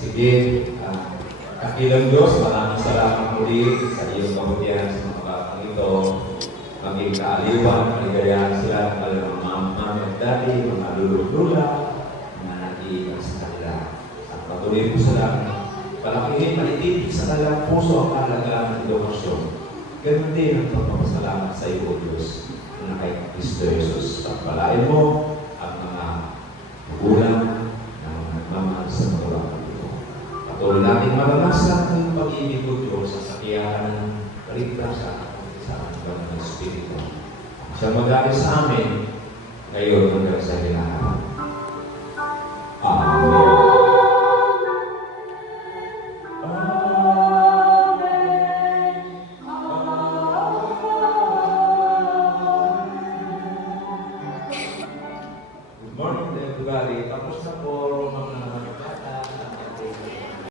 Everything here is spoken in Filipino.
Sige, kakilang Diyos, maraming salamat muli sa iyong kabutihan sa mga batang ito. Maging kaaliwan, kaligayahan sila, mga mama at daddy, mga lulula na nag-iigas sa kanila. At patuloy po sila, palakihin, malitig sa kanilang puso ang kahalagaan ng edukasyon. Ganun din ang pagpapasalamat sa iyo, Diyos, na kay Kristo Jesus. Pagpalain mo at mga magulang na nagmamahal sa mga batang. Patuloy natin maranasan ang pag-ibig ko, Diyos, sa sakiyahan ng kaligtasan sa ating ng Espiritu. Siya mag-aari sa amin ngayon hanggang sa hinaharap. Amen. Good morning, everybody. Tapos na po